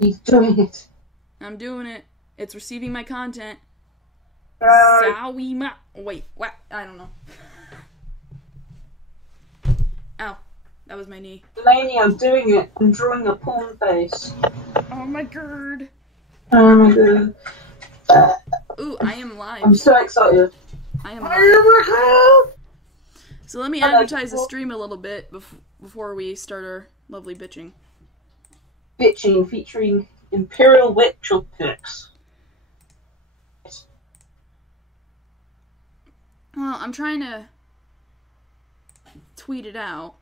He's doing it. I'm doing it. It's receiving my content. No. Sawima. Wait, what? I don't know. Ow. That was my knee. Delaney, I'm doing it. I'm drawing a porn face. Oh my god. Oh my god. Ooh, I am I'm live. so excited. I am live. So let me Hello, advertise the people. stream a little bit before we start our lovely bitching. Bitching featuring Imperial Ritual Pics. Well, I'm trying to tweet it out,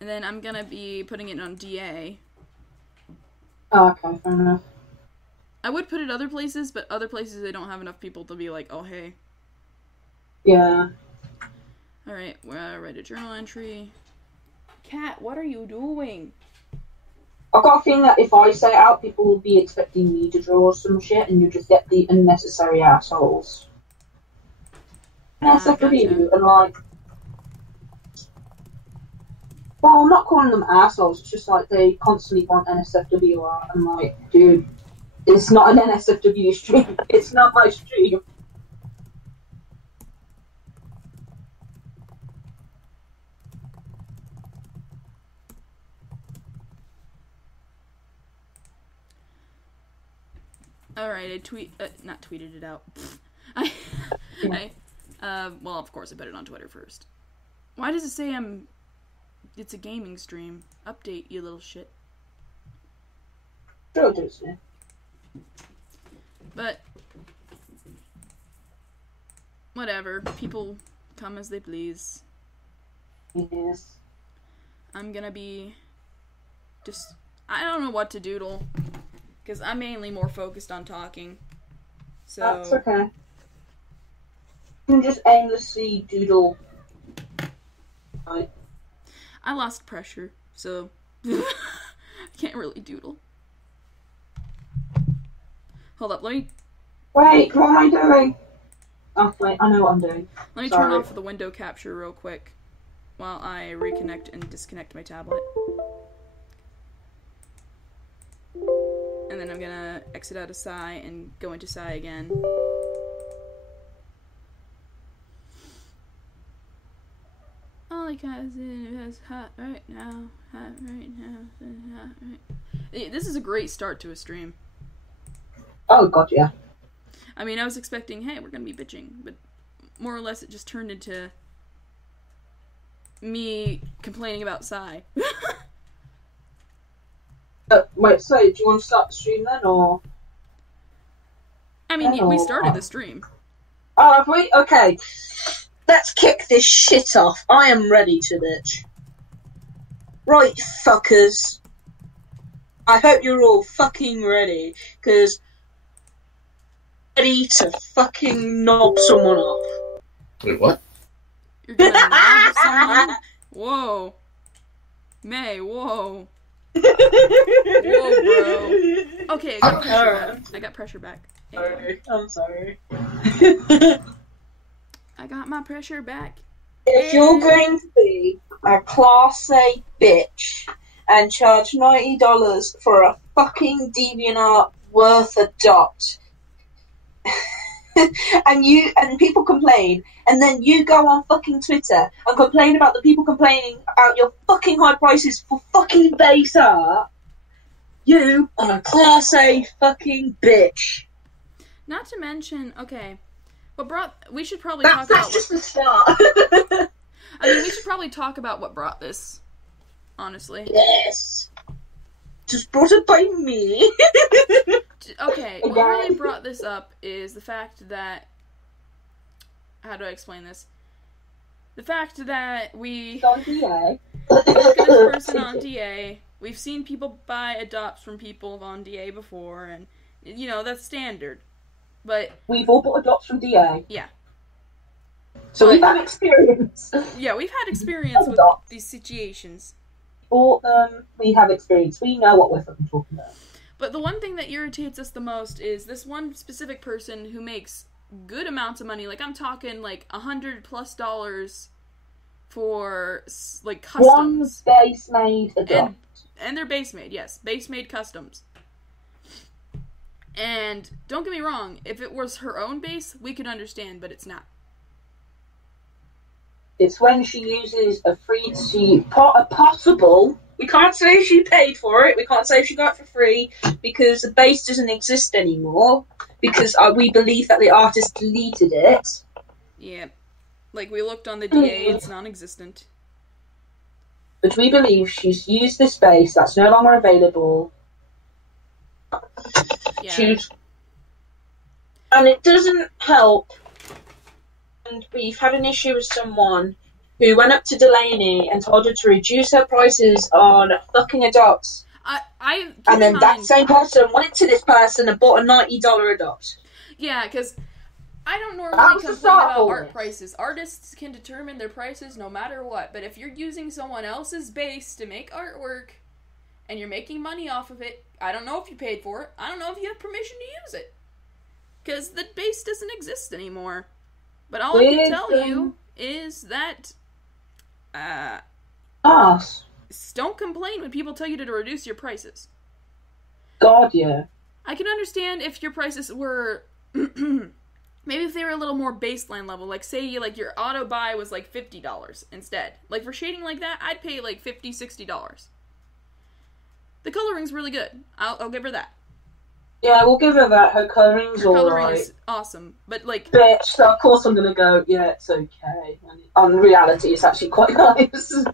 and then I'm gonna be putting it on DA. Oh, okay, fair enough. I would put it other places, but other places they don't have enough people to be like, oh hey. Yeah. Alright, write a journal entry. Cat, what are you doing? I've got a feeling that if I say it out, people will be expecting me to draw some shit, and you just get the unnecessary assholes. Gotcha. NSFW, and like, well, I'm not calling them assholes. It's just like they constantly want NSFW art. I'm like, dude, it's not an NSFW stream. It's not my stream. Alright, not tweeted it out. Well, of course I put it on Twitter first. Why does it say it's a gaming stream? Update, you little shit. Sure, it is, yeah. But, whatever. People come as they please. Yes. I'm gonna be I don't know what to doodle. Because I'm mainly more focused on talking. So That's okay. You can just aimlessly doodle. Right. I lost pressure, so I can't really doodle. Hold up, let me Wait, what am I doing? Oh, wait, I know what I'm doing. turn off the window capture real quick while I reconnect and disconnect my tablet. And then I'm gonna exit out of Psy and go into Psy again. All I got is hot right now, hot right now, hot right. This is a great start to a stream. Oh, god, yeah. I mean, I was expecting, hey, we're gonna be bitching, but more or less it just turned into me complaining about Psy. Wait, so, do you want to start the stream then, or? I mean, we started the stream. Oh, have we? Okay. Let's kick this shit off. I am ready to bitch. Right, fuckers. I hope you're all fucking ready, because ready to fucking knob someone off. Wait, what? You're gonna knob someone? Whoa. May, whoa. Whoa, bro. Okay, I got pressure back. I got pressure back. Sorry. I'm sorry. I got my pressure back. If you're going to be a Class A bitch and charge $90 for a fucking DeviantArt worth a dot, and people complain, and then you go on fucking Twitter and complain about the people complaining about your fucking high prices for fucking base art, you are a Class A fucking bitch. Not to mention, okay, we should probably talk about. That's just the start. I mean, we should probably talk about what brought this. Honestly. Yes. Just brought it by me. Okay, what really brought this up is the fact that. How do I explain this? The fact that we on DA. look at this person on DA. We've seen people buy adopts from people on DA before, and you know that's standard. But we've all bought adopts from DA. Yeah. So we've had experience. Yeah, we've had experience with these situations. Bought them. We have experience. We know what we're fucking talking about. But the one thing that irritates us the most is this one specific person who makes good amounts of money. Like, I'm talking like $100+ for like customs. One base made adopt. And they're base made, yes. Base made customs. And don't get me wrong, if it was her own base, we could understand, but it's not. It's when she uses a possible. We can't say she paid for it. We can't say she got it for free because the base doesn't exist anymore because we believe that the artist deleted it. Yeah. Like, we looked on the DA, it's non-existent. But we believe she's used this base that's no longer available. Yeah. And it doesn't help. And we've had an issue with someone who went up to Delaney and told her to reduce her prices on fucking Adopt. And then that same person went to this person and bought a $90 Adopt. Yeah, because I don't normally complain about art prices. Artists can determine their prices no matter what, but if you're using someone else's base to make artwork and you're making money off of it, I don't know if you paid for it. I don't know if you have permission to use it. Because the base doesn't exist anymore. But all I can tell you is that don't complain when people tell you to reduce your prices. God, yeah. I can understand if your prices were maybe if they were a little more baseline level, like say like your auto buy was like $50 instead. Like for shading like that, I'd pay like $50, $60. The coloring's really good. I'll give her that. Yeah, we'll give her that. Her coloring's alright. Her coloring is awesome, but like... Bitch, so of course I'm gonna go, yeah, it's okay. And on reality, it's actually quite nice.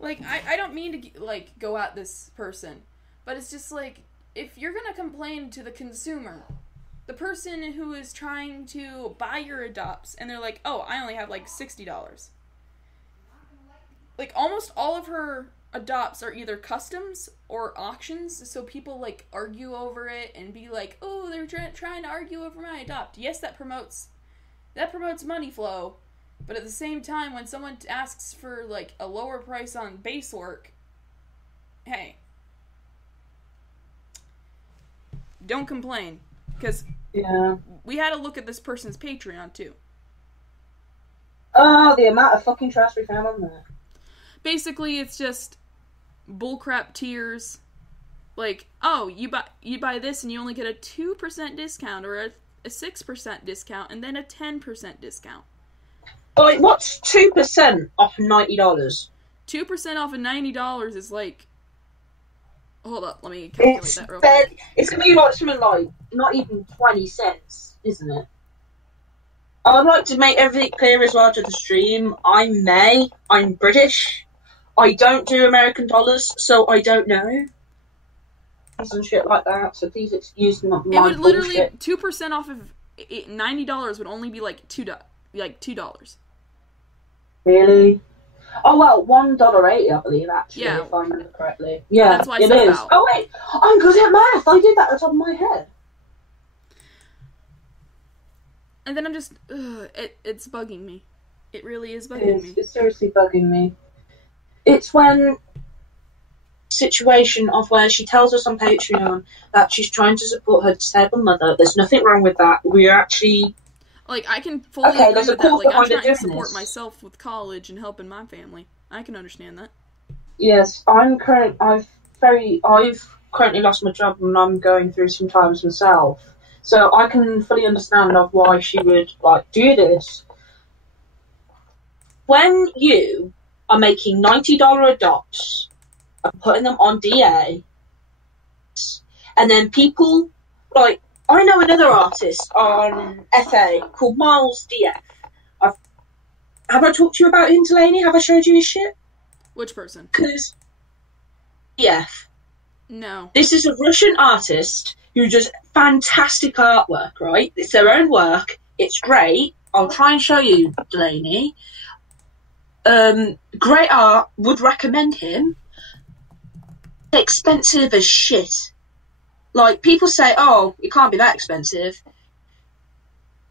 Like, I don't mean to, like, go at this person, but it's just like, if you're gonna complain to the consumer, the person who is trying to buy your adopts, and they're like, oh, I only have, like, $60. Like, almost all of her adopts are either customs or auctions, so people like argue over it and be like, oh, they're trying to argue over my adopt. Yes, that promotes money flow, but at the same time, when someone asks for like a lower price on base work, hey, don't complain, because we had to look at this person's Patreon too. Oh, the amount of fucking trash we found on there. Basically, it's just bullcrap tiers. Like, oh, you buy this and you only get a 2% discount or a 6% discount and then a 10% discount. Oh, wait, what's 2% off $90? 2% off of $90 is like... Hold up, let me calculate that real quick. It's going to be like something like, not even 20 cents, isn't it? I'd like to make everything clear as well to the stream. I'm British. I don't do American dollars, so I don't know. And shit like that, so please excuse my bullshit. It would literally, 2% off of $90 would only be like $2. Really? Oh, well, $1.80, I believe, actually, if I remember correctly. Yeah, that's why it is. Oh, wait, I'm good at math. I did that at the top of my head. And then I'm just, it's bugging me. It really is bugging me. It's seriously bugging me. It's when situation of where she tells us on Patreon that she's trying to support her disabled mother. There's nothing wrong with that. We're actually... Like, I can fully agree with that. Like, I'm trying to support myself with college and helping my family. I can understand that. Yes, I've currently lost my job and I'm going through some times myself. So I can fully understand of why she would, like, do this. When you are making $90 adopts and putting them on DA, and then people, like, I know another artist on FA called Miles DF. Have I talked to you about him, Delaney? Have I showed you his shit? Which person? Because, DF. No. This is a Russian artist who does fantastic artwork, right? It's their own work. It's great. I'll try and show you, Delaney. Great art. Would recommend him. Expensive as shit. Like, people say, oh, it can't be that expensive.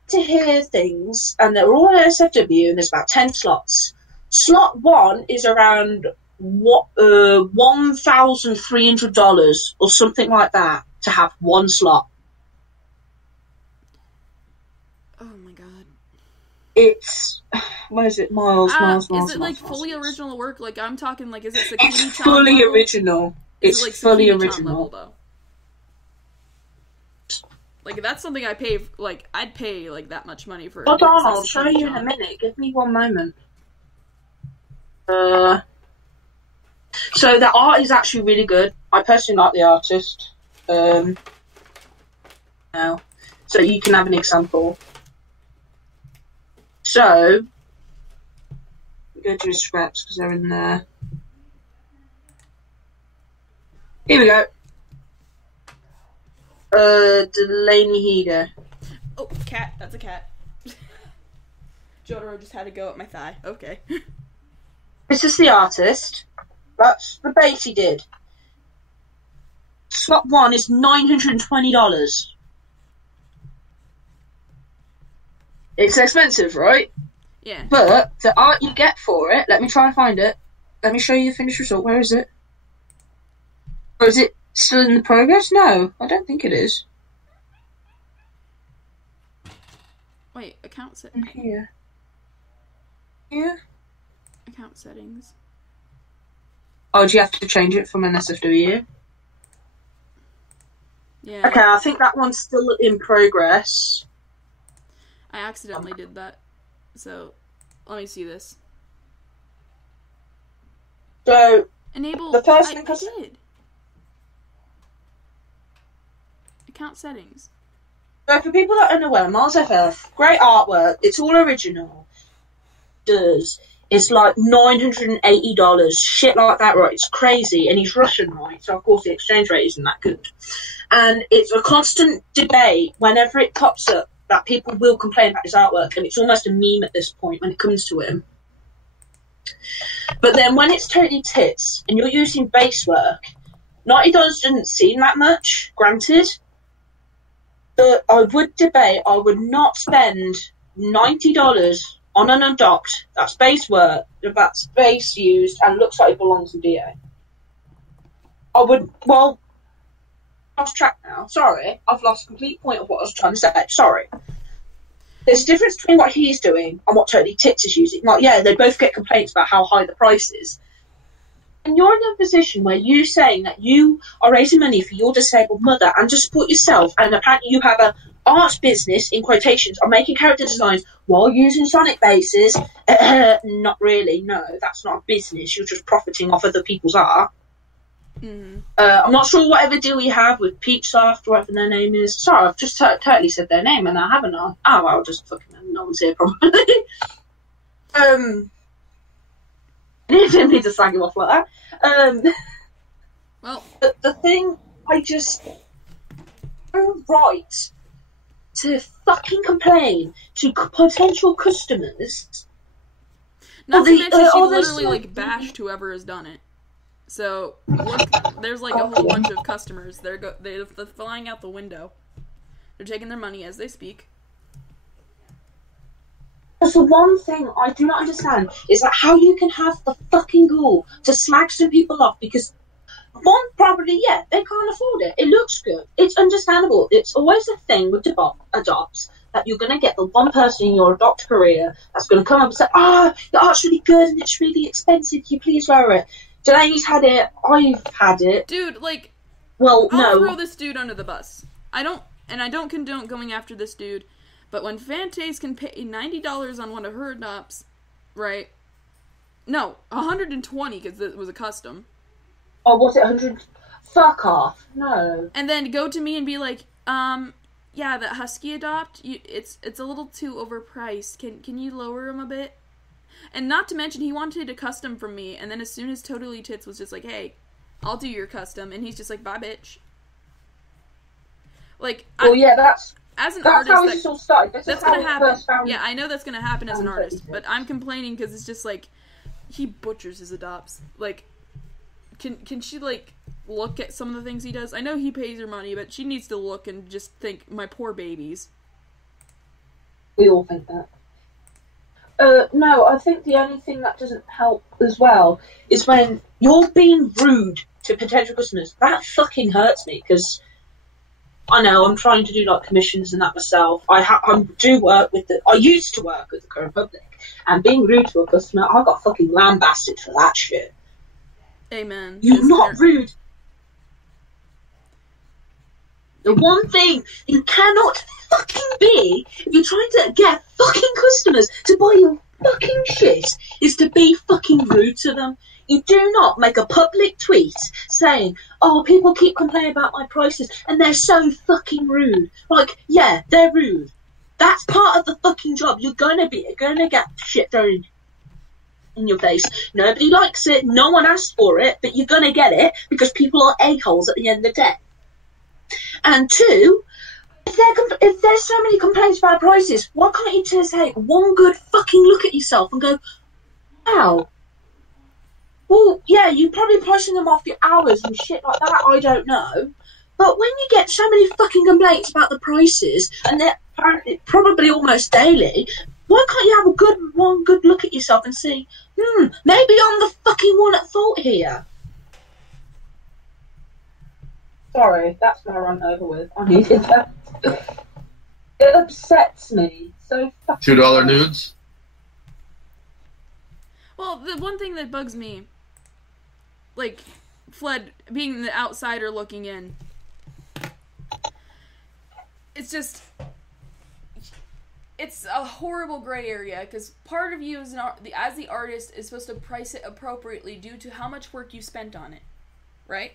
To hear things, and they're all at SFW, and there's about 10 slots. Slot 1 is around $1,300 or something like that to have one slot. Oh my god. It's... Where is it? Miles. Is it like fully original work? Like, I'm talking, like, is it Sakini-chan? It's fully level? Original. It's like fully original. Level, though? Like, that's something I pay, like, I'd pay, like, that much money for. Hold on, I'll show you in a minute. Give me one moment. So the art is actually really good. I personally like the artist. Now, so you can have an example. So, go to his scraps because they're in there. Here we go. Delaney Heater. Oh, cat. That's a cat. Jotaro just had to go up my thigh. Okay. This is the artist. That's the base he did. Slot 1 is $920. It's expensive, right? Yeah. But the art you get for it, let me try and find it. Let me show you the finished result. Where is it? Or is it still in the progress? No, I don't think it is. Wait, account settings. Here. Here? Account settings. Oh, do you have to change it from an SFW? Yeah. Okay, I think that one's still in progress. I accidentally did that. So, let me see this. So, Enable. the first I thing did. Account settings. So for people that are unaware, Mars FF, great artwork, it's all original. It's like $980, shit like that, right? It's crazy, and he's Russian, right? So of course the exchange rate isn't that good. And it's a constant debate whenever it pops up that people will complain about his artwork, and it's almost a meme at this point when it comes to him. But then when it's totally tits, and you're using base work, $90 doesn't seem that much, granted. But I would debate, I would not spend $90 on an adopt that's base work, that's base used, and looks like it belongs in DA. I would, well, lost track now. Sorry, I've lost complete point of what I was trying to say. Sorry. There's a difference between what he's doing and what Totally Tits is using. Like, yeah, they both get complaints about how high the price is. And you're in a position where you're saying that you are raising money for your disabled mother and to support yourself, and apparently you have a art business, in quotations, on making character designs while using Sonic bases. Not really, no, that's not a business. You're just profiting off other people's art. Mm-hmm. I'm not sure whatever deal you have with Peachsoft, whatever their name is. Sorry, I've just totally said their name, and I haven't. Oh, I'll just fucking no one's here probably. I didn't mean to slag him off like that. Well, the thing, I just right to fucking complain to potential customers. not to mention she all literally this- like bashed whoever has done it. So look, there's like a whole bunch of customers. They're flying out the window. They're taking their money as they speak. That's the one thing I do not understand is that how you can have the fucking gall to slag some people off because one, probably, yeah, they can't afford it. It looks good. It's understandable. It's always a thing with adopts that you're going to get the one person in your adopt career that's going to come up and say, your art's really good and it's really expensive. Can you please wear it? Delaney's had it. I've had it. Dude, like, well, I'll no. throw this dude under the bus. I don't condone going after this dude, but when Fantaise can pay $90 on one of her adopts, right? No, $120 because it was a custom. Oh, was it 100? Fuck off. No. And then go to me and be like, yeah, that Husky adopt, it's a little too overpriced. Can you lower him a bit? And not to mention, he wanted a custom from me, and then as soon as Totally Tits was just like, hey, I'll do your custom, and he's just like, bye, bitch. Like, yeah, that's as an how artist, it all started. that's gonna happen. Yeah, I know that's gonna happen as an artist, but I'm complaining because it's just like, he butchers his adopts. Like, can she, like, look at some of the things he does? I know he pays her money, but she needs to look and just think, my poor babies. We all think that. No, I think the only thing that doesn't help as well is when you're being rude to potential customers. That fucking hurts me, because I know I'm trying to do, like, commissions and that myself. I used to work with the current public, and being rude to a customer, I got fucking lambasted for that shit. Amen. You're not rude. The one thing you cannot fucking be if you're trying to get fucking customers to buy your fucking shit is to be fucking rude to them. You do not make a public tweet saying, oh, people keep complaining about my prices and they're so fucking rude. Like, yeah, they're rude. That's part of the fucking job. You're gonna get shit thrown in your face. Nobody likes it. No one asked for it, but you're gonna get it because people are a-holes at the end of the day. And two, if there's so many complaints about prices, why can't you just take one good fucking look at yourself and go, wow, well, yeah, you're probably pricing them off your hours and shit like that, I don't know. But when you get so many fucking complaints about the prices, and they're probably almost daily, why can't you have one good look at yourself and see, maybe I'm the fucking one at fault here? Sorry, that's my rant over with. I needed that. It upsets me so fucking $2 nudes? Well, the one thing that bugs me, like, Fled, being the outsider looking in, it's just, it's a horrible gray area, because part of you, as the artist, is supposed to price it appropriately due to how much work you spent on it, right?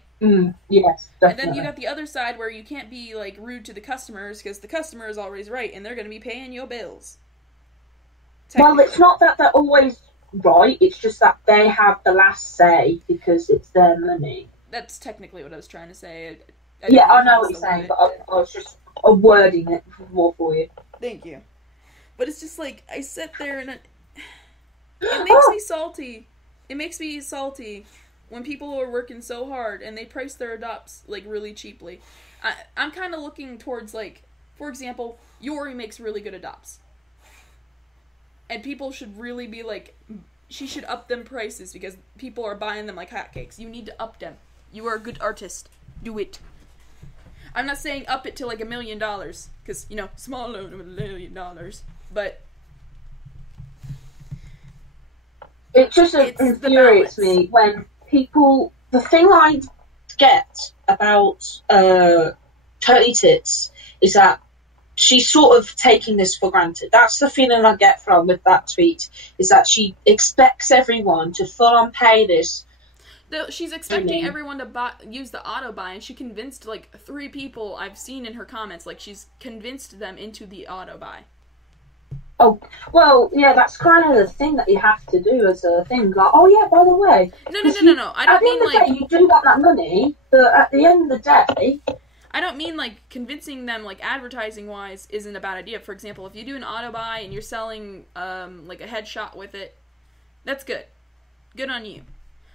Yes, definitely. And then you got the other side where you can't be, like, rude to the customers, because the customer is always right, and they're going to be paying your bills. Well, it's not that they're always right, it's just that they have the last say, because it's their money. That's technically what I was trying to say. I know what you're saying, but I was just wording it more for you. Thank you. But it's just like, I sit there and it makes me salty. It makes me salty when people are working so hard and they price their adopts, like, really cheaply. I'm kind of looking towards, like, for example, WOWIE makes really good adopts. And people should really be like, she should up them prices because people are buying them like hotcakes. You need to up them. You are a good artist. Do it. I'm not saying up it to like $1 million, because, you know, small loan of $1 million, but it just infuriates me when people. The thing I get about Totally Tits is that she's sort of taking this for granted. That's the feeling I get from with that tweet, is that she expects everyone to full on pay this. She's expecting everyone to use the auto buy, and she convinced like 3 people I've seen in her comments. Like, she's convinced them into the auto buy. Oh, well, yeah, that's kind of the thing that you have to do as a thing. Like, oh yeah, by the way. No. I don't mean like. You do want that money, but at the end of the day. I don't mean like convincing them, like, advertising wise isn't a bad idea. For example, if you do an auto buy and you're selling like a headshot with it, that's good. Good on you.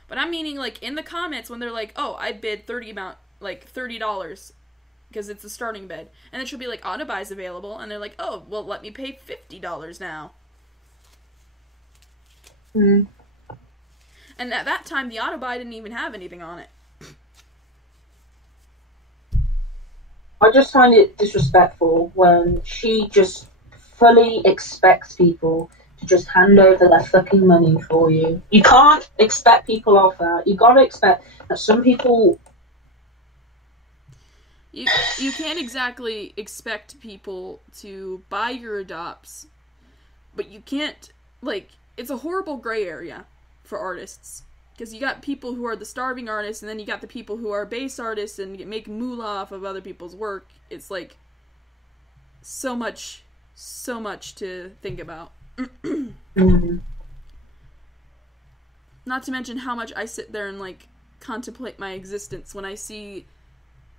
But I'm meaning, like, in the comments when they're like, oh, I bid $30 because it's a starting bid, and then she'll be like, auto buys available, and they're like, oh, well, let me pay $50 now. And at that time, the auto buy didn't even have anything on it. I just find it disrespectful when she just fully expects people to just hand over their fucking money for you. You can't expect people off that. You gotta expect that some people. You can't exactly expect people to buy your adopts, but you can't, like, it's a horrible gray area for artists. Because you got people who are the starving artists, and then you got the people who are base artists and make moolah off of other people's work. It's like so much to think about. Not to mention how much I sit there and, like, contemplate my existence when I see,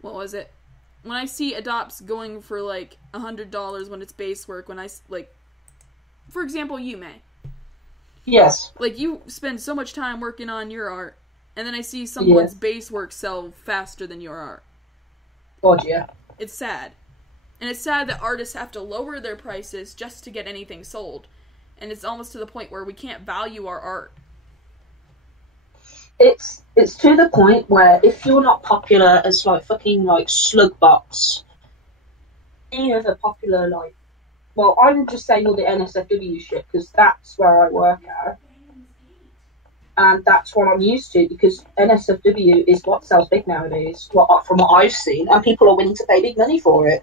when I see adopts going for, like, $100 when it's base work, when I, like, for example, you, May. Yes. Like, you spend so much time working on your art, and then I see someone's base work sell faster than your art. God, yeah. It's sad. And it's sad that artists have to lower their prices just to get anything sold. And it's almost to the point where we can't value our art. It's to the point where if you're not popular as, like, fucking, like, Slugbox, any other popular, like, well, I'm just saying all the NSFW shit, because that's where I work at. and that's what I'm used to, because NSFW is what sells big nowadays, from what I've seen, and people are willing to pay big money for it.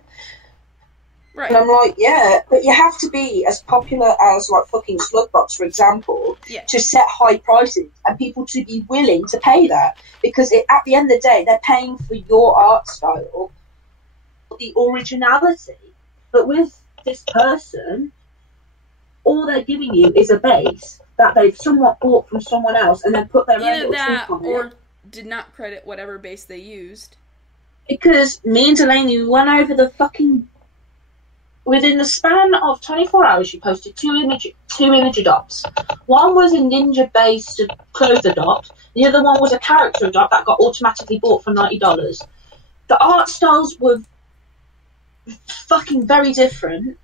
Right. And I'm like, yeah, but you have to be as popular as, like, fucking Slugbox, for example, to set high prices and people to be willing to pay that. Because at the end of the day, they're paying for your art style, the originality. But with this person, all they're giving you is a base that they've somewhat bought from someone else and then put their own little that tweak on or it. Did not credit whatever base they used. Because me and Delaney went over the fucking... Within the span of 24 hours, she posted two image adopts. One was a ninja-based clothes adopt. The other one was a character adopt that got automatically bought for $90. The art styles were fucking very different.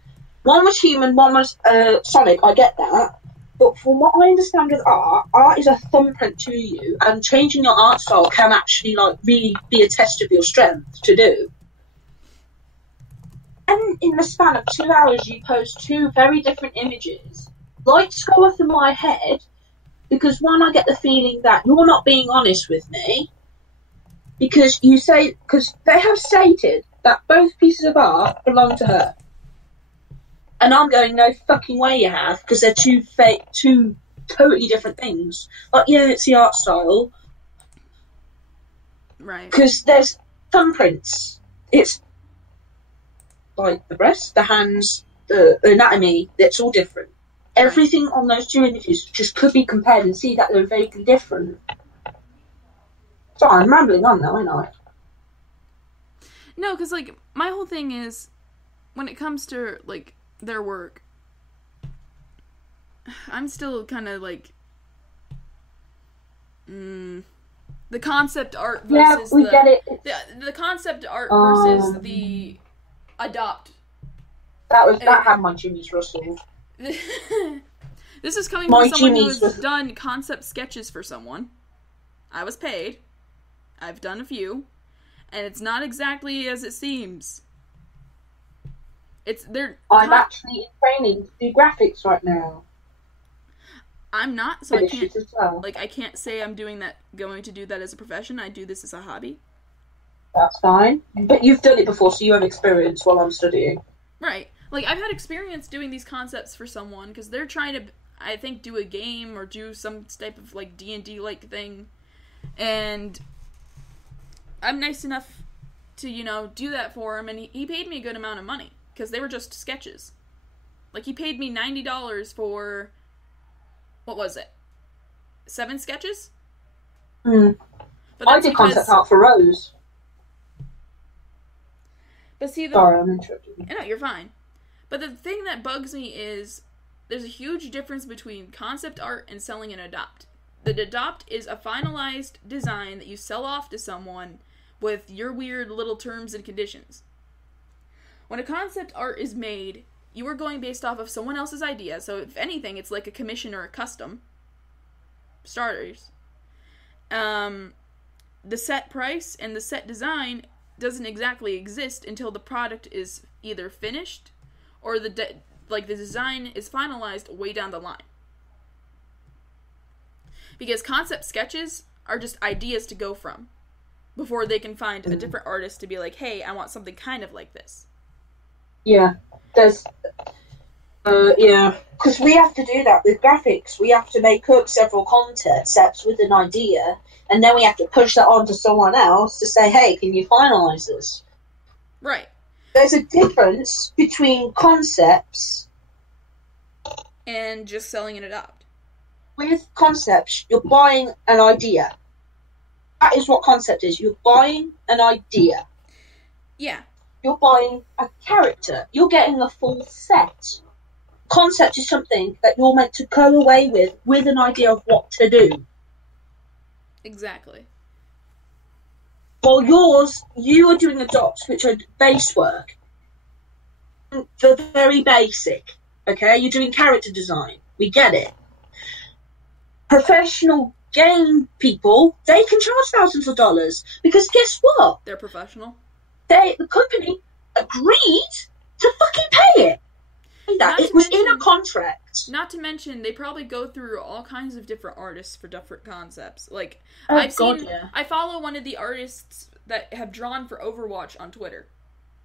One was human, one was Sonic, I get that. But from what I understand with art is a thumbprint to you, and changing your art style can actually, like, really be a test of your strength to do. And in the span of 2 hours, you post two very different images. Lights go off in my head, because one, I get the feeling that you're not being honest with me, because they have stated that both pieces of art belong to her. And I'm going, no fucking way you have, because they're two totally different things. Like, yeah, it's the art style. Right. Because there's thumbprints. It's like the breasts, the hands, the anatomy, it's all different. Right. Everything on those two images just could be compared and see that they're vaguely different. So I'm rambling on now, aren't I? No, because, like, my whole thing is, when it comes to, like, their work, I'm still kind of, like, the concept art versus get it. The concept art versus the adopt. That had my Jimmy's rustled. This is coming from someone who has done concept sketches for someone. I was paid. I've done a few, and it's not exactly as it seems. I'm actually in training to do graphics right now. I'm not, so I can't. Like, I can't say I'm going to do that as a profession. I do this as a hobby. That's fine. But you've done it before, so you have experience while I'm studying. Right. Like, I've had experience doing these concepts for someone, because they're trying to, I think, do a game or do some type of, like, D&D-like thing. And I'm nice enough to, do that for him, and he paid me a good amount of money, because they were just sketches. Like, he paid me $90 for, what was it? 7 sketches? But I did concept art for Rose. But see, sorry, I'm interrupting you. No, you're fine. But the thing that bugs me is there's a huge difference between concept art and selling an adopt. The adopt is a finalized design that you sell off to someone with your weird little terms and conditions. When a concept art is made, you are going based off of someone else's idea, so if anything, it's like a commission or a custom. Starters. The set price and the set design doesn't exactly exist until the product is either finished or the design is finalized way down the line. Because concept sketches are just ideas to go from before they can find a different artist to be like, hey, I want something kind of like this. Yeah, there's because we have to do that with graphics. We have to make up several concepts with an idea, and then we have to push that on to someone else to say, hey, can you finalize this? Right. There's a difference between concepts and just selling an adopt. With concepts, you're buying an idea. That is what concept is. You're buying an idea. Yeah. You're buying a character. You're getting a full set. Concept is something that you're meant to go away with an idea of what to do. Exactly. While you are doing adopts, which are base work. They're very basic. Okay? You're doing character design. We get it. Professional game people, they can charge thousands of dollars. Because guess what? They're professional. The company agreed to fucking pay it. say that. It was in a contract. Not to mention, they probably go through all kinds of different artists for different concepts. Like, I follow one of the artists that have drawn for Overwatch on Twitter.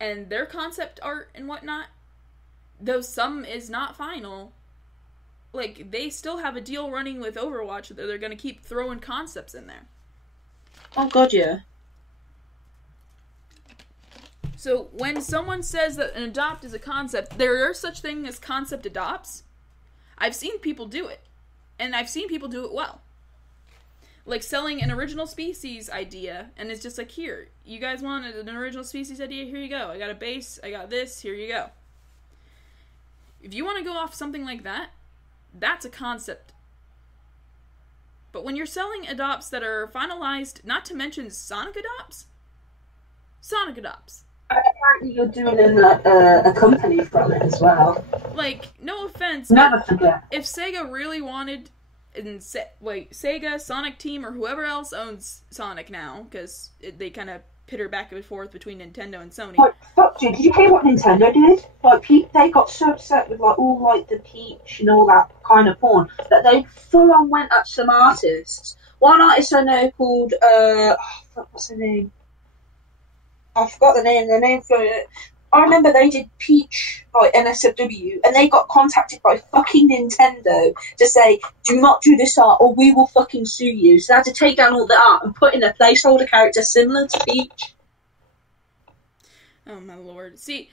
And their concept art and whatnot, though some is not final, like, they still have a deal running with Overwatch that they're going to keep throwing concepts in there. Oh, God, yeah. So, when someone says that an adopt is a concept, there are such things as concept adopts. I've seen people do it. And I've seen people do it well. Like, selling an original species idea, and it's just like, here, you guys want an original species idea? Here you go. I got a base, I got this, here you go. If you want to go off something like that, that's a concept. But when you're selling adopts that are finalized, not to mention Sonic adopts. Apparently you're doing a company from it as well. Like, no offense, Never forget. If Sega really wanted, Sega, Sonic Team, or whoever else owns Sonic now, because they kind of pitter back and forth between Nintendo and Sony. Like, fuck, dude, did you hear what Nintendo did? Like, they got so upset with, like, all, like, the Peach and all that kind of porn that they full-on went at some artists. One artist I know called, what's her name? I forgot the name for it. I remember they did Peach, like, NSFW, and they got contacted by fucking Nintendo to say, do not do this art or we will fucking sue you. So they had to take down all the art and put in a placeholder character similar to Peach. Oh my lord. See,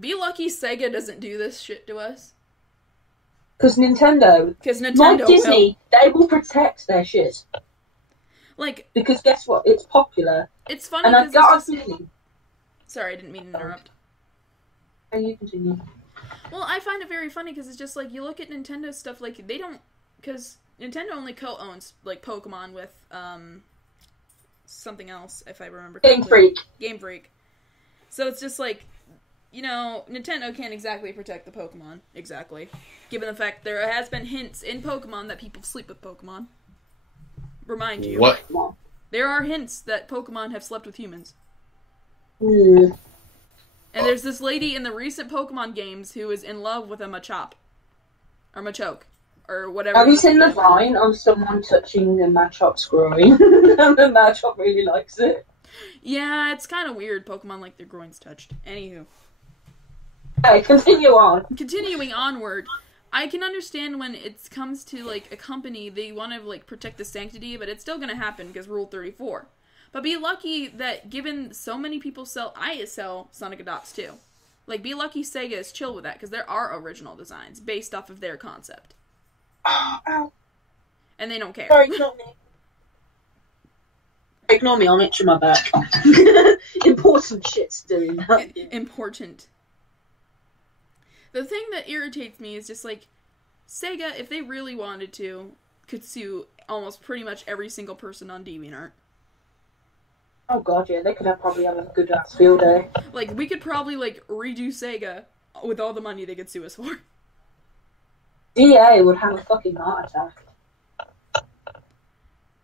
be lucky Sega doesn't do this shit to us. Because Nintendo, like Disney, they will protect their shit. Like, because guess what? It's popular. It's funny and I've got a feeling. Sorry, I didn't mean to interrupt. And you continue. Well, I find it very funny because it's just like, you look at Nintendo stuff, like, they don't, because Nintendo only co-owns, like, Pokemon with, something else, if I remember correctly. Game Freak. So it's just like, you know, Nintendo can't exactly protect the Pokemon, exactly. Given the fact there has been hints in Pokemon that people sleep with Pokemon. Remind you. What? There are hints that Pokemon have slept with humans. Mm. And there's this lady in the recent Pokemon games who is in love with a Machop. Or Machoke. Or whatever. Have you seen the vine of someone touching the Machop's groin? And the Machop really likes it. Yeah, it's kind of weird. Pokemon like their groins touched. Anywho. Hey, continue on. Continuing onward. I can understand when it comes to, like, a company, they want to, like, protect the sanctity, but it's still going to happen because Rule 34. But be lucky that, given so many people I sell Sonic Adopts too. Like, be lucky Sega is chill with that, because there are original designs based off of their concept. Ow. And they don't care. Sorry, ignore me. Ignore me, I'm itching my back. Important shit's doing that. Important. The thing that irritates me is just, like, Sega, if they really wanted to, could sue almost pretty much every single person on DeviantArt. Oh god, yeah, they could probably have a good-ass field day. Like, we could probably, like, redo Sega with all the money they could sue us for. DA would have a fucking heart attack.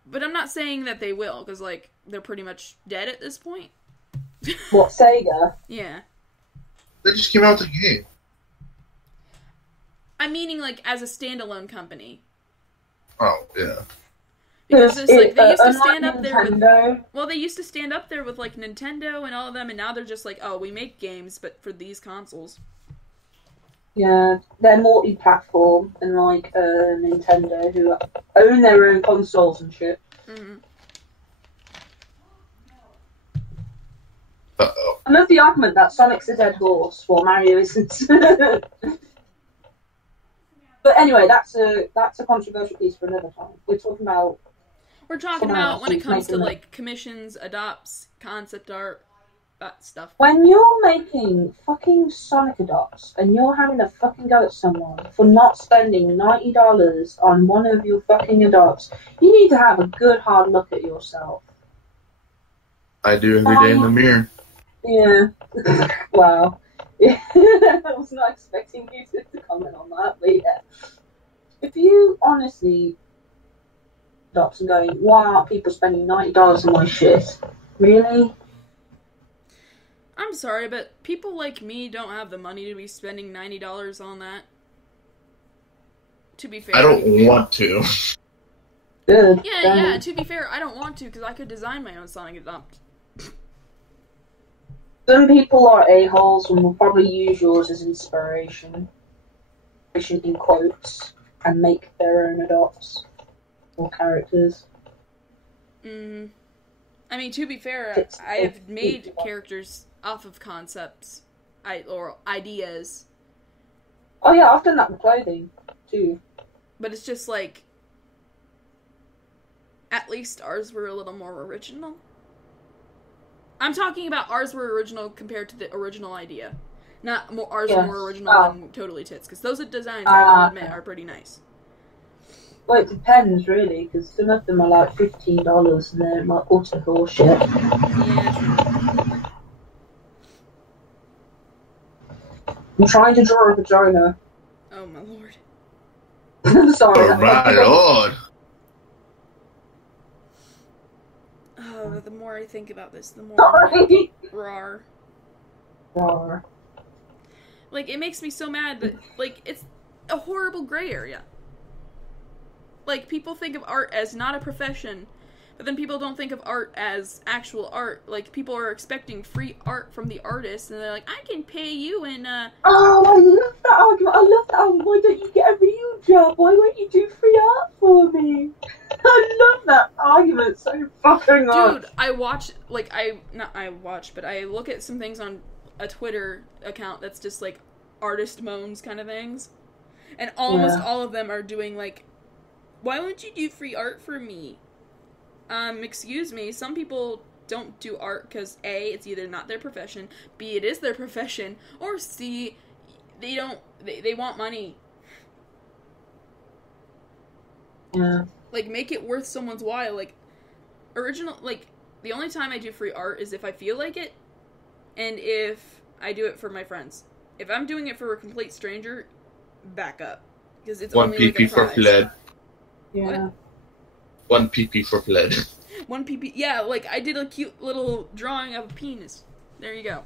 But I'm not saying that they will, because, like, they're pretty much dead at this point. What, Sega? Yeah. They just came out with a game. I'm meaning, like, as a standalone company. Oh, yeah. Because it's like, they used to stand up Nintendo. there with... Well, they used to stand up there with, like, Nintendo and all of them, and now they're just like, oh, we make games, but for these consoles. Yeah, they're multi-platform, and, like, Nintendo, who own their own consoles and shit. Mm-hmm. Uh-oh. I love the argument that Sonic's a dead horse, while Mario isn't. But anyway, that's a controversial piece for another time. We're talking about when it comes to, like, commissions, adopts, concept art, that stuff. When you're making fucking Sonic adopts and you're having a fucking go at someone for not spending $90 on one of your fucking adopts, you need to have a good hard look at yourself. I do every day in the mirror. Yeah. Wow. I was not expecting you to comment on that, but yeah. If you honestly stop and going, why aren't people spending $90 on my shit? Really? I'm sorry, but people like me don't have the money to be spending $90 on that. To be fair. I don't want to. Good. Yeah, to be fair, I don't want to, because I could design my own Sonic Adopt. Some people are a-holes and will probably use yours as inspiration. In quotes. And make their own adopts. Or characters. I mean, to be fair, I have made characters off of concepts. Or ideas. Oh yeah, I've done that with clothing, too. But it's just like... At least ours were a little more original. I'm talking about ours were original compared to the original idea. Not more, ours were more original than Totally Tits. Because those designs, I will admit, are pretty nice. Well, it depends, really, because some of them are like $15 and they're like utter horseshit. Yeah, true. I'm trying to draw a vagina. Oh, my lord. I'm sorry. Oh my lord. Oh, the more I think about this, the more Sorry. rar. Rar. Like, it makes me so mad that, like, it's a horrible gray area. Like, people think of art as not a profession, but then people don't think of art as actual art. Like, people are expecting free art from the artist, and they're like, I can pay you in, Oh, I love that argument. I love that argument. Why don't you get a real job? Why won't you do free art for me? I love that argument so fucking much. Dude, I watch, like, but I look at some things on a Twitter account that's just, like, artist moans kind of things. And almost all of them are doing, like, why won't you do free art for me? Excuse me, some people don't do art because A, it's either not their profession, B, it is their profession, or C, they want money. Yeah. Like, make it worth someone's while. Like, the only time I do free art is if I feel like it, and if I do it for my friends. If I'm doing it for a complete stranger, back up. Because it's One only PP like a for prize. fled. Yeah. What? One PP for fled. One PP. Yeah, like, I did a cute little drawing of a penis. There you go.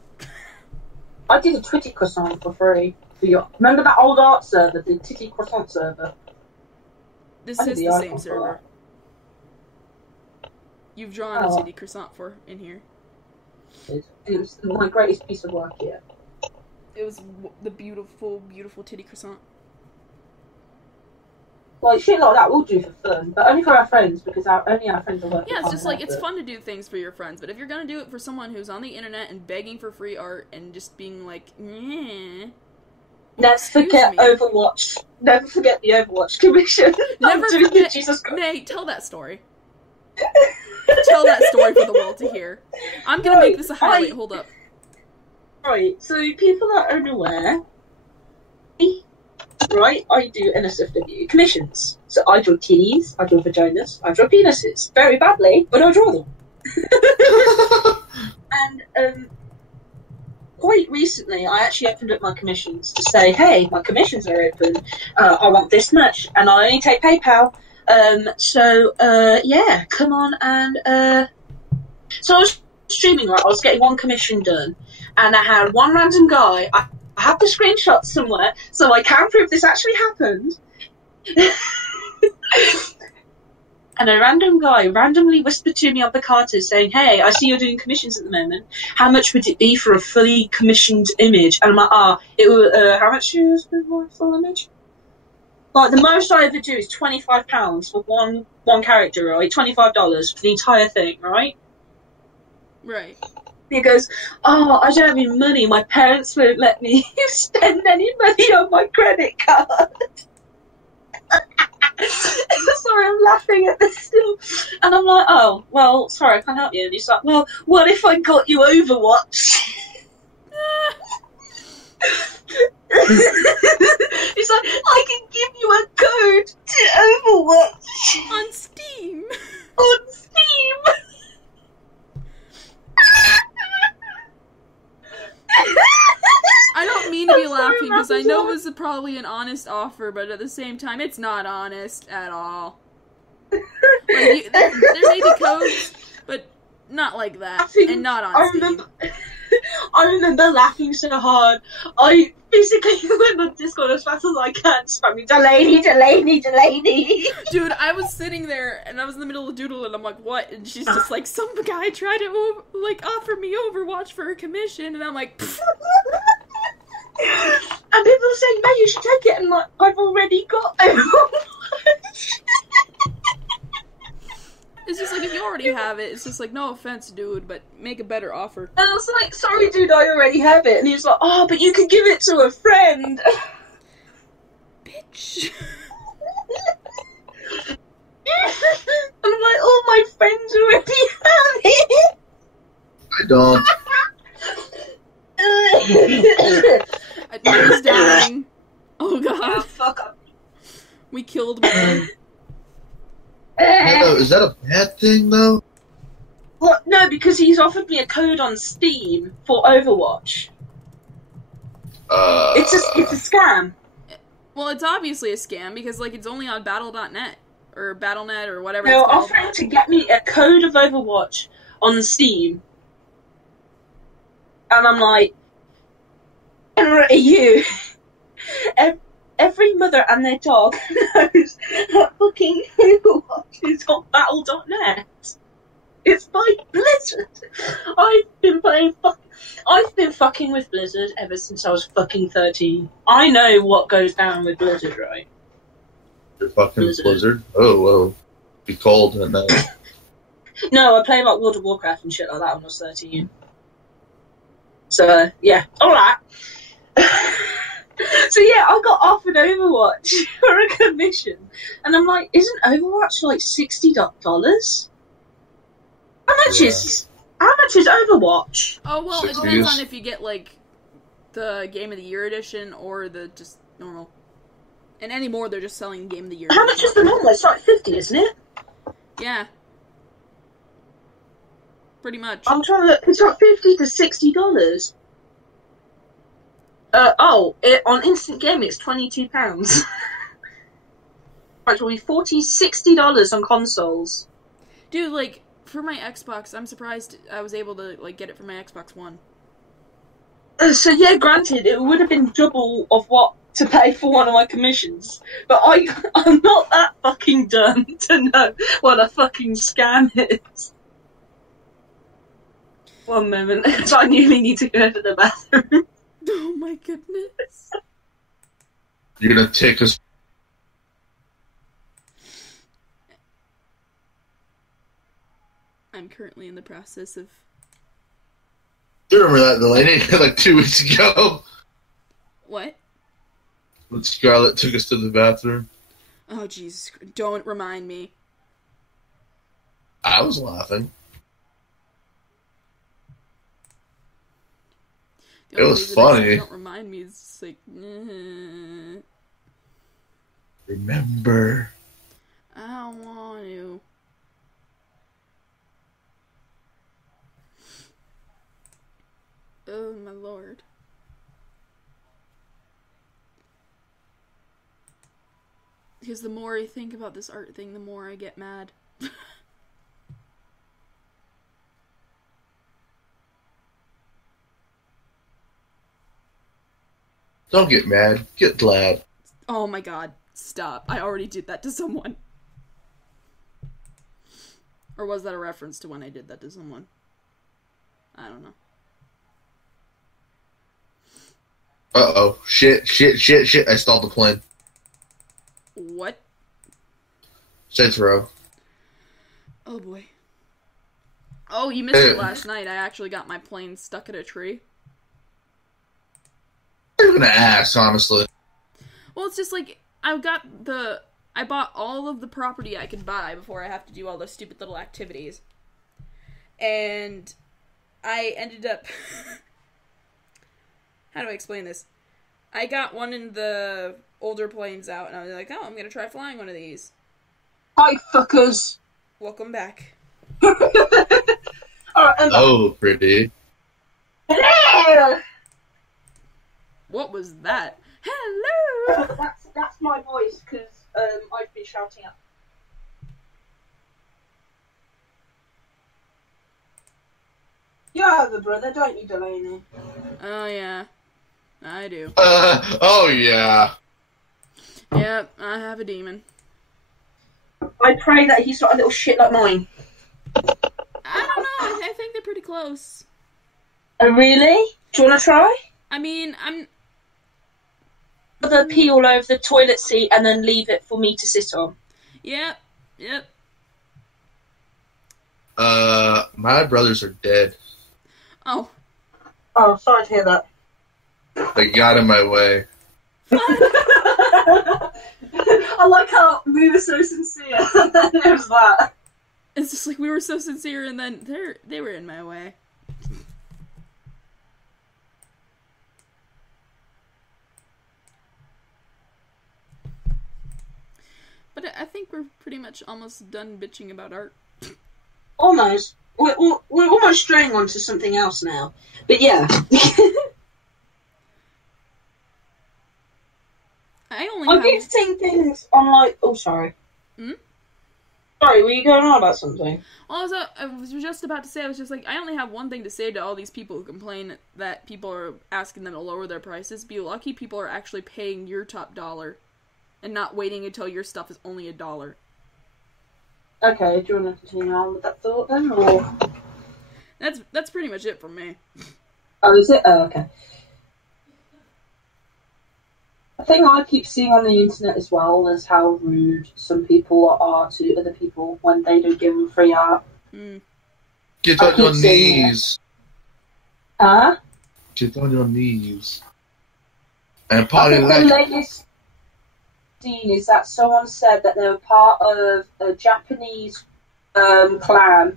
I did a Titty croissant for free. Remember that old art server, the Titty croissant server? This I did is the the icon same for server. You've drawn a titty croissant for in here. It was my greatest piece of work yet. It was the beautiful, beautiful titty croissant. Like, shit like that we'll do for fun, but only for our friends, because only our friends are working. Yeah, it's just like, it's fun to do things for your friends, but if you're gonna do it for someone who's on the internet and begging for free art and just being like, meh. Never forget Overwatch. Never forget the Overwatch commission. Never forget. Jesus Christ. Nay, tell that story. Tell that story for the world to hear. I'm gonna make this a highlight. Hold up. Right, so people are unaware. Right, I do NSFW commissions. So I draw titties, I draw vaginas, I draw penises. Very badly, but I draw them. And quite recently, I actually opened up my commissions to say, hey, my commissions are open. I want this much, and I only take PayPal. Yeah, come on and so I was streaming, right? I was getting one commission done, and I had one random guy. I have the screenshots somewhere, so I can prove this actually happened. And a random guy randomly whispered to me on the Carter saying, hey, I see you're doing commissions at the moment. How much would it be for a fully commissioned image? And I'm like, how much is for a full image? Like, the most I ever do is £25 for one character, right? $25 for the entire thing, right? Right. He goes, oh, I don't have any money. My parents won't let me spend any money on my credit card. Sorry, I'm laughing at this still. And I'm like, oh, well, sorry, I can't help you. And he's like, well, what if I got you Overwatch? He's like, I can give you a code to Overwatch. On Steam. On Steam. I don't mean to be laughing, because I know it was probably an honest offer, but at the same time, it's not honest at all. Like, there may be codes, but not like that, and not on Steam. I remember laughing so hard. I physically went on Discord as fast as I can, spamming Delaney, Delaney, Delaney. Dude, I was sitting there and I was in the middle of doodle and I'm like, what? And she's just like, some guy tried to like offer me Overwatch for a commission, and I'm like, pfft. And people are saying, "Man, you should take it." And like, I've already got Overwatch. It's just like, if you already have it, it's just like, no offense, dude, but make a better offer. And I was like, "Sorry, dude, I already have it." And he was like, "Oh, but you could give it to a friend." Bitch. And I'm like, "All my friends already have it." I don't. Nose dying. Oh god. Oh, fuck up. We killed man. No, is that a bad thing, though? What? No, because he's offered me a code on Steam for Overwatch. It's a scam. Well, it's obviously a scam because, like, it's only on Battle.net or Battle.net or whatever They were it's called. offering to get me a code of Overwatch on Steam. And I'm like, "Are you?" Every mother and their dog knows that fucking Overwatch is on Battle.net. It's by Blizzard. I've been fucking with Blizzard ever since I was fucking 13. I know what goes down with Blizzard, right? You're fucking Blizzard. Oh, whoa. Be cold at night. No, I play like World of Warcraft and shit like that when I was 13. So, yeah, alright. So yeah, I got offered Overwatch for a commission. And I'm like, isn't Overwatch like $60? How much is Overwatch? Oh, well, it 60 depends is- on if you get, like, the Game of the Year edition or the just normal. And anymore, they're just selling Game of the Year How much edition. is the normal? It's like 50, isn't it? Yeah. Pretty much. I'm trying to look. It's like $50 to $60. On Instant Gaming, it's £22. Right, will be $60 on consoles. Dude, like, for my Xbox, I'm surprised I was able to, like, get it for my Xbox One. So yeah, granted, it would have been double of what to pay for one of my commissions, but I'm not that fucking dumb to know what a fucking scam is. One moment, so I nearly need to go to the bathroom. Oh my goodness. You're gonna take us. I'm currently in the process of... You remember that, the lady, like 2 weeks ago? What? When Scarlett took us to the bathroom? Oh, Jesus. Don't remind me. I was laughing. The It only was reason I said funny. don't remind me is just like... Remember. I don't want to. Oh, my lord. Because the more I think about this art thing, the more I get mad. Don't get mad. Get glad. Oh my god. Stop. I already did that to someone. Or was that a reference to when I did that to someone? I don't know. Uh-oh. Shit. I stalled the plane. What? Saints Row. Oh boy. Oh, you missed it last night. I actually got my plane stuck at a tree. I'm gonna ask, honestly. Well, it's just like, I bought all of the property I could buy before I have to do all those stupid little activities. And I ended up... How do I explain this? I got one of the older planes out, and I was like, oh, I'm gonna try flying one of these. Hi, fuckers. Welcome back. Alright, Oh, pretty. hello! What was that? Hello! That's my voice, because I've been shouting at. You have a brother, don't you, Delaney? Oh, yeah. I do. Oh yeah. Yep, I have a demon. I pray that he's not a little shit like mine. I don't know. I think they're pretty close. Oh, really? Do you want to try? I mean, I'm... The pee all over the toilet seat and then leave it for me to sit on. Yep. My brothers are dead. Oh. Oh, sorry to hear that. They got in my way. I like how we were so sincere, and then there's that. It's just like we were so sincere, and then they were in my way. But I think we're pretty much almost done bitching about art. Almost. We're almost straying onto something else now. But yeah. I've been seeing things on like... Oh, sorry. Hmm? Sorry, were you going on about something? Well, I was just about to say, I was just like, I only have one thing to say to all these people who complain that people are asking them to lower their prices. Be lucky people are actually paying your top dollar and not waiting until your stuff is only $1. Okay, do you want to continue on with that thought then, or...? That's pretty much it from me. Oh, is it? Oh, okay. A thing I keep seeing on the internet as well is how rude some people are to other people when they don't give them free art. Get on your knees. Huh? Get on your knees. And party the like... latest scene is that someone said that they were part of a Japanese clan.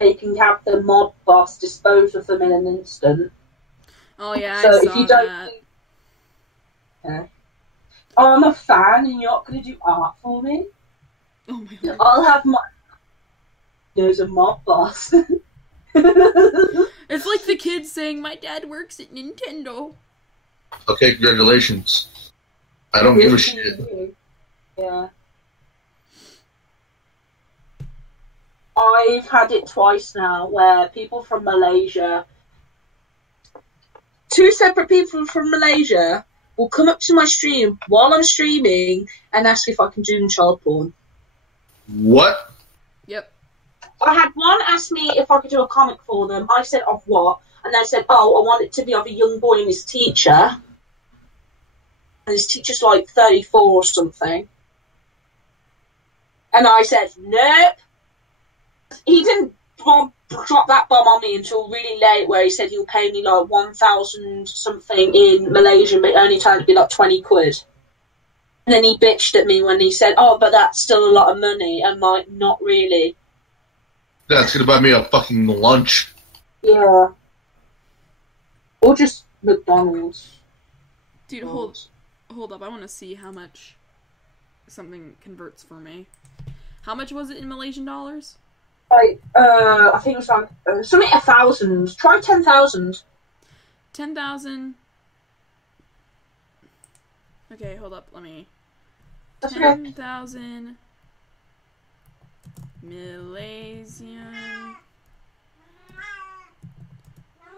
They can have the mob boss dispose of them in an instant. Oh yeah, so I saw if you don't that. Okay. Oh, I'm a fan and you're not going to do art for me? Oh my god. I'll have my... There's a mob boss. It's like the kids saying, my dad works at Nintendo. Okay, congratulations. I don't give a shit. Yeah. I've had it twice now where people from Malaysia... Two separate people from Malaysia will come up to my stream while I'm streaming and ask if I can do child porn. What? Yep. I had one ask me if I could do a comic for them. I said, of what? And they said, oh, I want it to be of a young boy and his teacher. And his teacher's like 34 or something. And I said, nope. He didn't drop that bomb on me until really late, where he said he'll pay me like 1,000 something in Malaysian, but it only turned to be like 20 quid. And then he bitched at me when he said, oh, but that's still a lot of money. I'm like, not really. That's gonna buy me a fucking lunch. Yeah. Or just McDonald's. Dude, hold up. I want to see how much something converts for me. How much was it in Malaysian dollars? Like, I think it was like, something 1,000. Try 10,000. 10,000. Okay, hold up. Let me... That's 10,000 Malaysian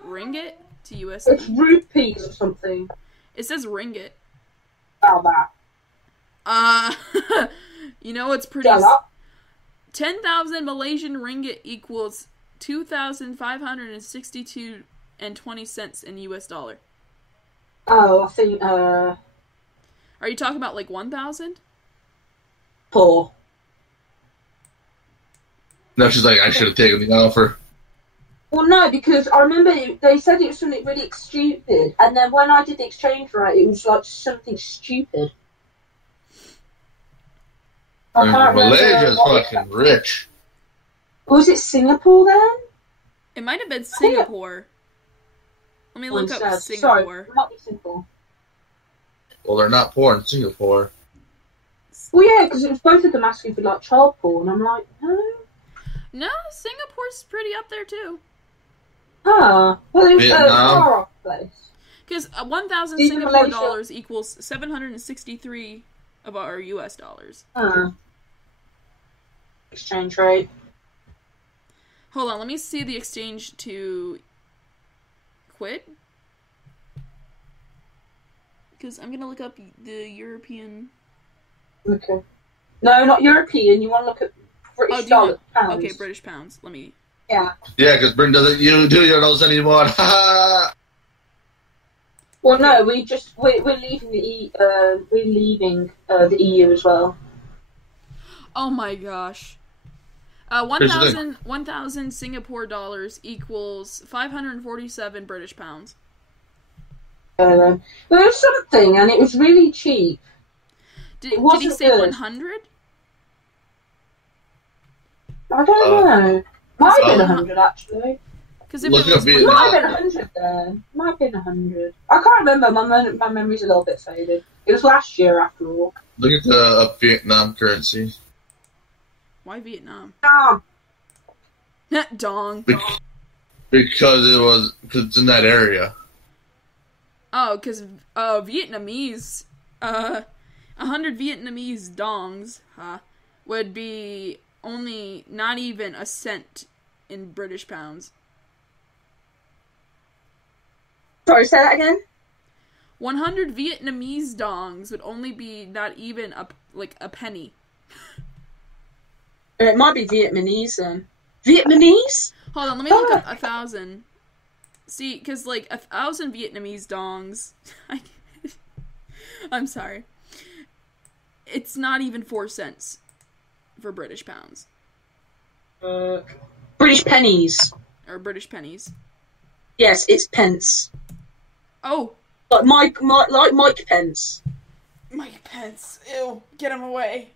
ringgit to USD. It's rupees or something. It says ringgit. About that. You know what's pretty... 10,000 Malaysian ringgit equals 2,562 and 20 cents in US dollar. Oh, I think, Are you talking about like 1,000? Poor. No, she's like, I should have taken the offer. Well, no, because I remember they said it was something really stupid, and then when I did the exchange rate, it was like something stupid. Malaysia's fucking rich. Was it Singapore then? It might have been Singapore. Let me look up Singapore. Sorry, it might be Singapore. Well, they're not poor in Singapore. Well, yeah, because it was both of them asking for like child porn. I'm like, no. No, Singapore's pretty up there too. Well, it was a Vietnam. far off place. Because 1,000 Even Singapore Malaysia. dollars equals 763 of our US dollars. Exchange rate. Hold on, let me see the exchange to quit. Because I'm gonna look up the European... Okay. No, not European. You want to look at British dollars, pounds. Okay, British pounds. Let me... Yeah. Yeah, because Bryn doesn't do those anymore. Well, no, we're leaving the EU as well. Oh my gosh. 1,000 Singapore dollars equals 547 British pounds. There was something, and it was really cheap. Did he say good. 100? I don't know. Might have been 100 actually. Because if it was It might have been 100 then. Might have been 100. I can't remember. My memory's a little bit faded. It was last year after all. Look at the Vietnam currency. Why Vietnam? Ah, Dong. Because it's in that area. Oh, because Vietnamese, 100 Vietnamese dongs, would be only not even a cent in British pounds. sorry, say that again? 100 Vietnamese dongs would only be not even a penny. It might be Vietnamese then. Vietnamese? Hold on, let me look up 1,000. See, because, 1,000 Vietnamese dongs... I'm sorry. It's not even 4 cents for British pounds. British pennies. Or British pennies. Yes, it's pence. Oh! Like Mike Pence. Mike Pence. Ew. Get him away.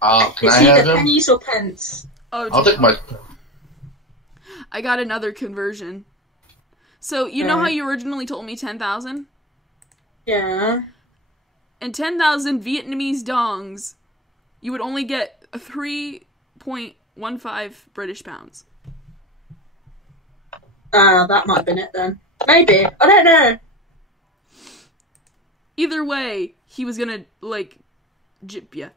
Can It's I have either him? pennies or pence. Oh, I'll take my... I got another conversion. So, you know how you originally told me 10,000? Yeah. And 10,000 Vietnamese dongs, you would only get 3.15 British pounds. That might have been it then. Maybe. I don't know. Either way, he was gonna, jip ya.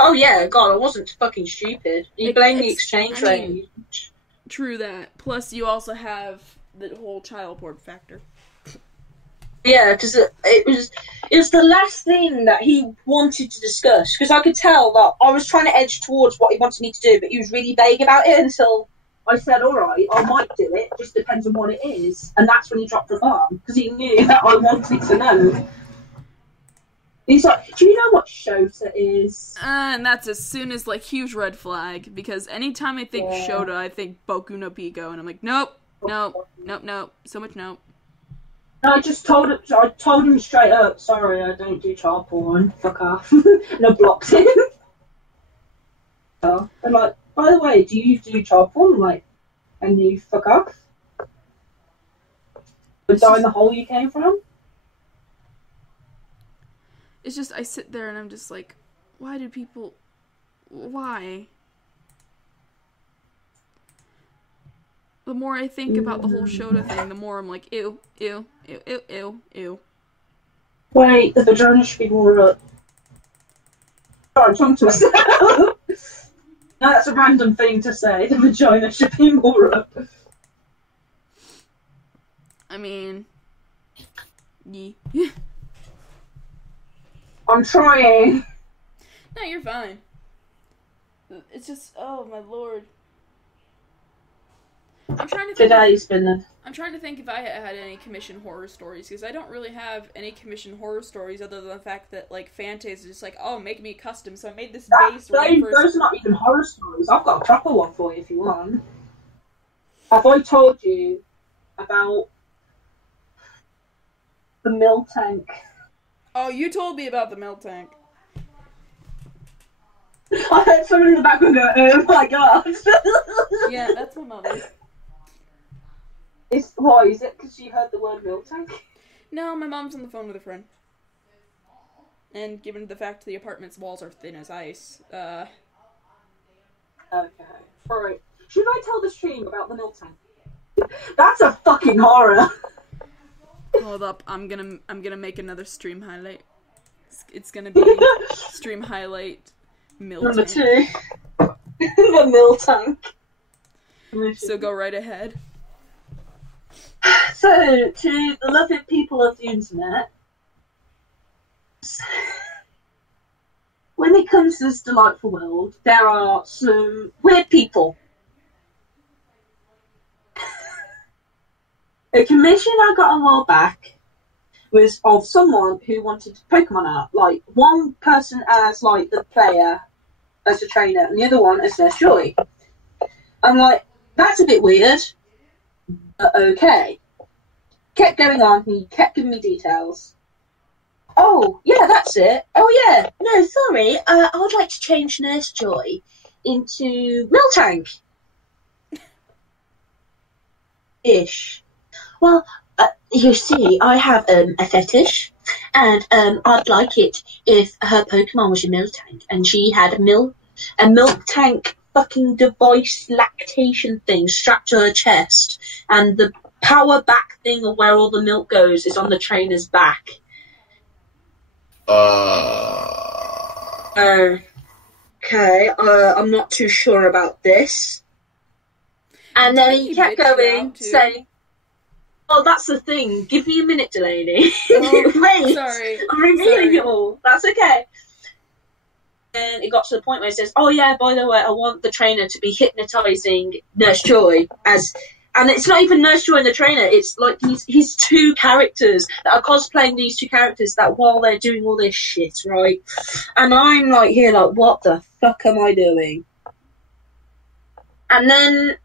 Oh yeah, God, I wasn't fucking stupid. You blame the exchange rate. True that. Plus, you also have the whole child support factor. Yeah, because it was the last thing that he wanted to discuss. Because I could tell that I was trying to edge towards what he wanted me to do, but he was really vague about it until I said, "All right, I might do it. Just depends on what it is." And that's when he dropped the bomb because he knew that I wanted to know. He's like, "Do you know what Shota is?" And that's as soon as, huge red flag. Because anytime I think Shota, I think Boku no Pico. And I'm like, nope, nope, nope, nope. So much nope. And I told him straight up, "Sorry, I don't do child porn. Fuck off." And I blocked him. I'm like, "By the way, do you do child porn?" I'm like, "And you fuck off? But die in the hole you came from?" It's just, I sit there and I'm just like, why? The more I think about the whole Shota thing, the more I'm like, ew, ew, ew, ew, ew, ew. Wait, the vagina should be more up. Sorry, I'm talking to myself. No, that's a random thing to say. The vagina should be more up. I mean, yeah. I'm trying. No, you're fine. It's just, oh my lord. I'm trying to think. Today's been I'm trying to think if I had any commission horror stories, because I don't really have any commission horror stories other than the fact that, Fante is just like, oh, make me a custom, so I made this base right first. Those are not even horror stories. I've got a proper one for you if you want. Have I told you about the milk tank? Oh, you told me about the milk tank. I heard someone in the background go, "Oh my god." Yeah, that's my mother. Why, is it because she heard the word milk tank? No, my mom's on the phone with a friend. And given the fact the apartment's walls are thin as ice, Okay. Alright. Should I tell the stream about the milk tank? That's a fucking horror. Hold up, I'm gonna make another stream highlight. It's gonna be stream highlight milk Number tank. 2. The milk tank. commission. So go right ahead. So, to the lovely people of the internet, when it comes to this delightful world, there are some weird people. A commission I got a while back was of someone who wanted Pokemon art. Like, one person as, like, the player, as the trainer, and the other one as Nurse Joy. I'm like, that's a bit weird, but okay. Kept going on, he kept giving me details. Oh, yeah, that's it. Oh, yeah. No, sorry. I would like to change Nurse Joy into Miltank. Ish. Well, you see, I have a fetish, and I'd like it if her Pokemon was a Miltank, and she had a milk tank fucking device lactation thing strapped to her chest, and the power back thing of where all the milk goes is on the trainer's back. Okay, I'm not too sure about this. And then he kept going, saying, "Oh, that's the thing. Give me a minute, Delaney. Oh, wait, sorry. I'm revealing it all. That's okay." And it got to the point where he says, "Oh yeah, by the way, I want the trainer to be hypnotizing Nurse Joy and it's not even Nurse Joy and the trainer. It's like he's two characters that are cosplaying these two characters that while they're doing all this shit, right? And I'm like here, like, what the fuck am I doing?" And then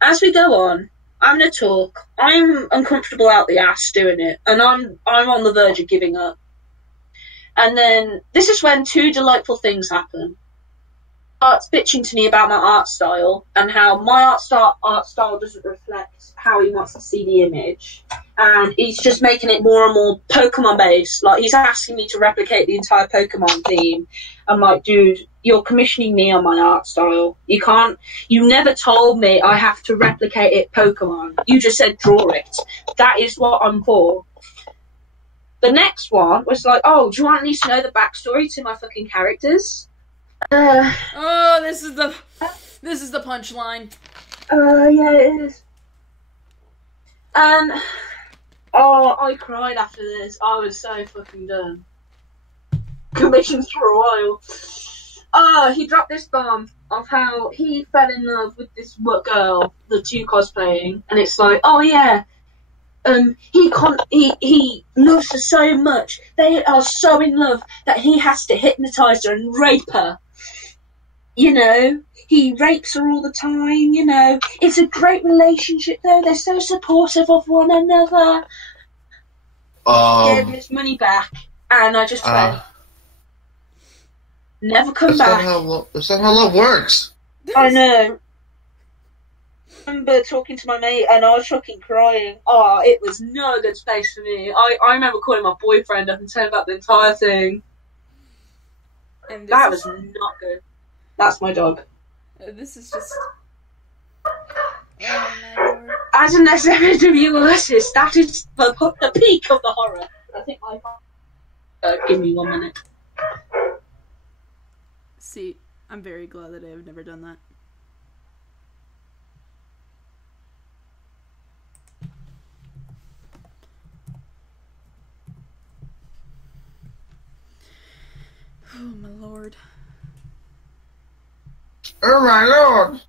as we go on, I'm gonna talk. I'm uncomfortable out the ass doing it, and I'm on the verge of giving up. And then this is when two delightful things happen. Starts bitching to me about my art style and how my art style doesn't reflect how he wants to see the image, and he's just making it more and more Pokemon based. Like, he's asking me to replicate the entire Pokemon theme. I'm like, dude, you're commissioning me on my art style. You never told me I have to replicate it Pokemon. You just said draw it. That is what I'm for. The next one was like, "Oh, do you want me to know the backstory to my fucking characters?" Oh, this is the punchline. Yeah, it is. I cried after this. I was so fucking done. Commissions for a while. He dropped this bomb of how he fell in love with this girl, the two cosplaying, and it's like, oh yeah, he loves her so much. They are so in love that he has to hypnotize her and rape her. You know, he rapes her all the time, you know. It's a great relationship, though. They're so supportive of one another. Gave him his money back, and I just went, never come back. That's not how love works. I know. I remember talking to my mate, and I was fucking crying. Oh, it was no good space for me. I remember calling my boyfriend up and telling about the entire thing. And that was not good. That's my dog. This is just... Oh, my Lord. As an SMW artist, that is the peak of the horror. I think my... give me 1 minute. See, I'm very glad that I have never done that. Oh, my Lord. Oh my Lord!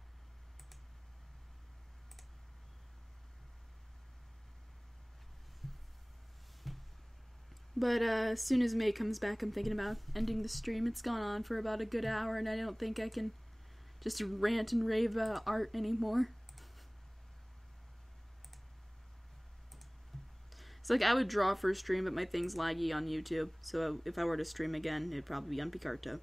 But as soon as May comes back, I'm thinking about ending the stream. It's gone on for about a good hour, and I don't think I can just rant and rave about art anymore. It's like I would draw for a stream, but my thing's laggy on YouTube, so if I were to stream again, it'd probably be on Picarto.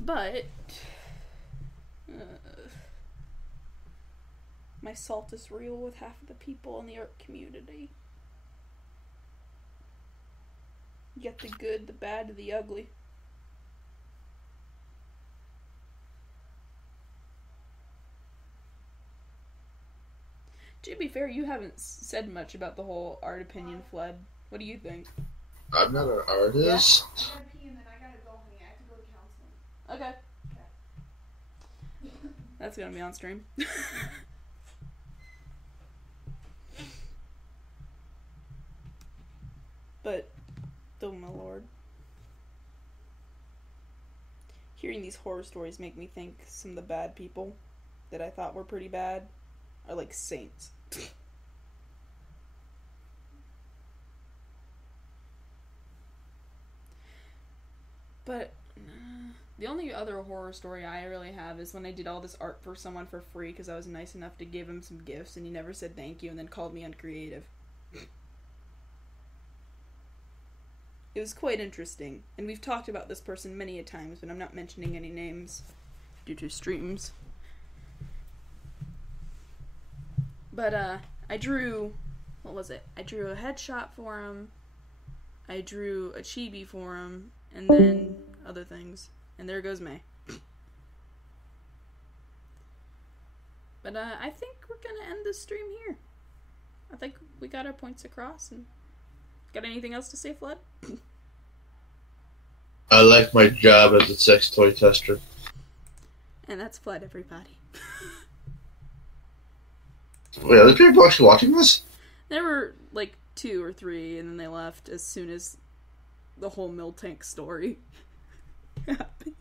But my salt is real with half of the people in the art community. You get the good, the bad, and the ugly. To be fair, you haven't said much about the whole art opinion flood. What do you think? I'm not an artist. I gotta pee and then I gotta go, honey. I have to go to counseling. Okay. That's gonna be on stream. But, oh my lord. Hearing these horror stories make me think some of the bad people that I thought were pretty bad are like saints. But the only other horror story I really have is when I did all this art for someone for free because I was nice enough to give him some gifts and he never said thank you and then called me uncreative. It was quite interesting, and we've talked about this person many a times, but I'm not mentioning any names due to streams. But, I drew, what was it? I drew a headshot for him, I drew a chibi for him, and then other things. And there goes May. But, I think we're gonna end this stream here. I think we got our points across, and got anything else to say, Flood? I like my job as a sex toy tester. And that's Flood, everybody. Wait, are there people actually watching this? There were, like, 2 or 3, and then they left as soon as the whole Mill Tank story happened.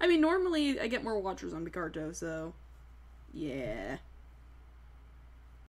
I mean, normally I get more watchers on Picarto, so yeah.